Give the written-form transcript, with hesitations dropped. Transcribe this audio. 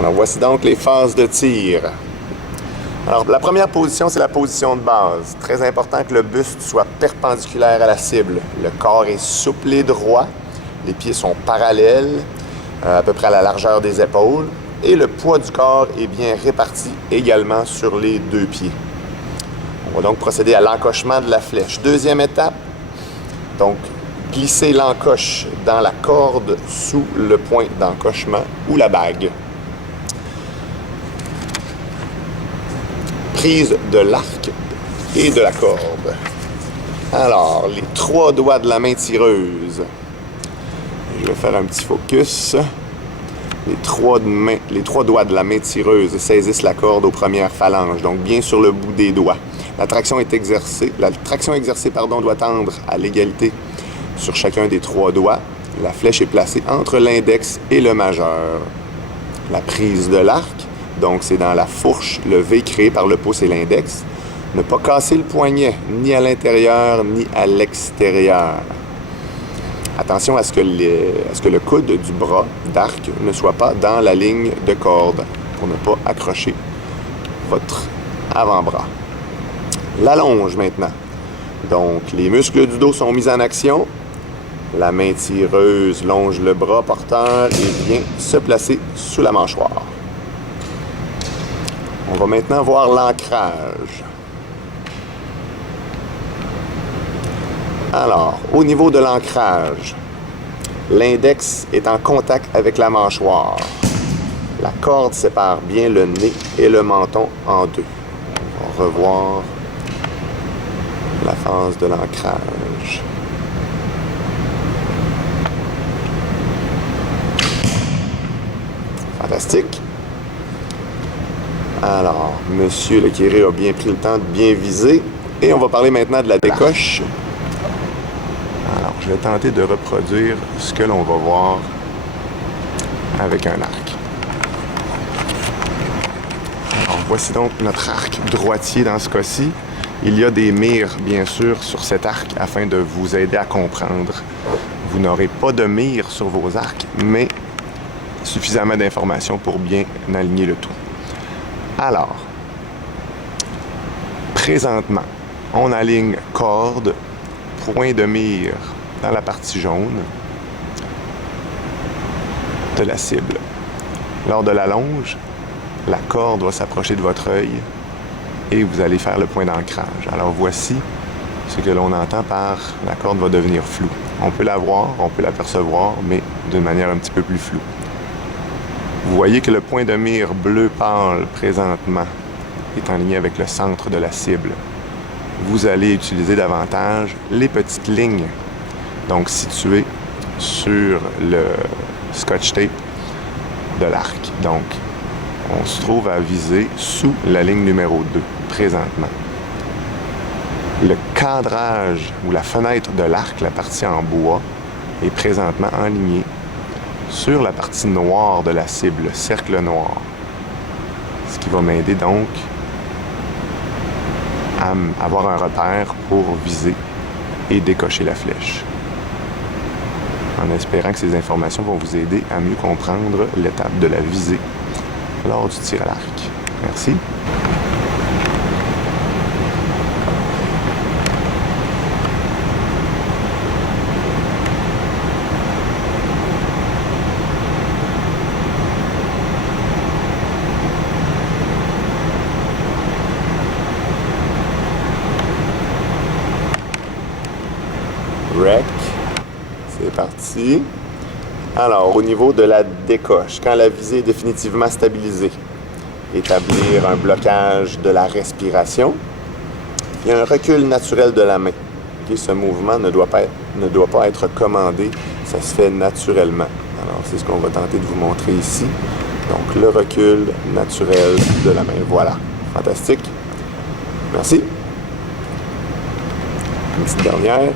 Alors voici donc les phases de tir. Alors la première position, c'est la position de base. Très important que le buste soit perpendiculaire à la cible. Le corps est souple et droit. Les pieds sont parallèles, à peu près à la largeur des épaules. Et le poids du corps est bien réparti également sur les deux pieds. On va donc procéder à l'encochement de la flèche. Deuxième étape, donc glisser l'encoche dans la corde sous le point d'encochement ou la bague. Prise de l'arc et de la corde. Alors, les trois doigts de la main tireuse. Je vais faire un petit focus. Les trois doigts de la main tireuse saisissent la corde aux premières phalanges, donc bien sur le bout des doigts. La traction exercée doit tendre à l'égalité sur chacun des trois doigts. La flèche est placée entre l'index et le majeur. La prise de l'arc, donc c'est dans la fourche, le V créé par le pouce et l'index. Ne pas casser le poignet, ni à l'intérieur, ni à l'extérieur. Attention à ce que le coude du bras d'arc ne soit pas dans la ligne de corde pour ne pas accrocher votre avant-bras. La longe maintenant. Donc, les muscles du dos sont mis en action. La main tireuse longe le bras porteur et vient se placer sous la mâchoire. On va maintenant voir l'ancrage. Alors, au niveau de l'ancrage, l'index est en contact avec la mâchoire. La corde sépare bien le nez et le menton en deux. On va revoir la phase de l'ancrage. Fantastique. Alors, Monsieur le Kéré a bien pris le temps de bien viser. Et on va parler maintenant de la décoche. Alors, je vais tenter de reproduire ce que l'on va voir avec un arc. Alors, voici donc notre arc droitier dans ce cas-ci. Il y a des mires, bien sûr, sur cet arc afin de vous aider à comprendre. Vous n'aurez pas de mire sur vos arcs, mais suffisamment d'informations pour bien aligner le tout. Alors, présentement, on aligne corde, point de mire dans la partie jaune de la cible. Lors de la longe, la corde va s'approcher de votre œil et vous allez faire le point d'ancrage. Alors voici ce que l'on entend par la corde va devenir floue. On peut la voir, on peut l'apercevoir, mais d'une manière un petit peu plus floue. Vous voyez que le point de mire bleu pâle présentement est en ligne avec le centre de la cible. Vous allez utiliser davantage les petites lignes, donc situées sur le scotch tape de l'arc. Donc, on se trouve à viser sous la ligne numéro 2 présentement. Le cadrage ou la fenêtre de l'arc, la partie en bois, est présentement enlignée sur la partie noire de la cible, le cercle noir. Ce qui va m'aider donc à avoir un repère pour viser et décocher la flèche. En espérant que ces informations vont vous aider à mieux comprendre l'étape de la visée lors du tir à l'arc. Merci. Rec. C'est parti. Alors, au niveau de la décoche, quand la visée est définitivement stabilisée, établir un blocage de la respiration. Il y a un recul naturel de la main. Okay, ce mouvement ne doit pas être commandé, ça se fait naturellement. Alors, c'est ce qu'on va tenter de vous montrer ici. Donc, le recul naturel de la main. Voilà. Fantastique. Merci. Une petite dernière.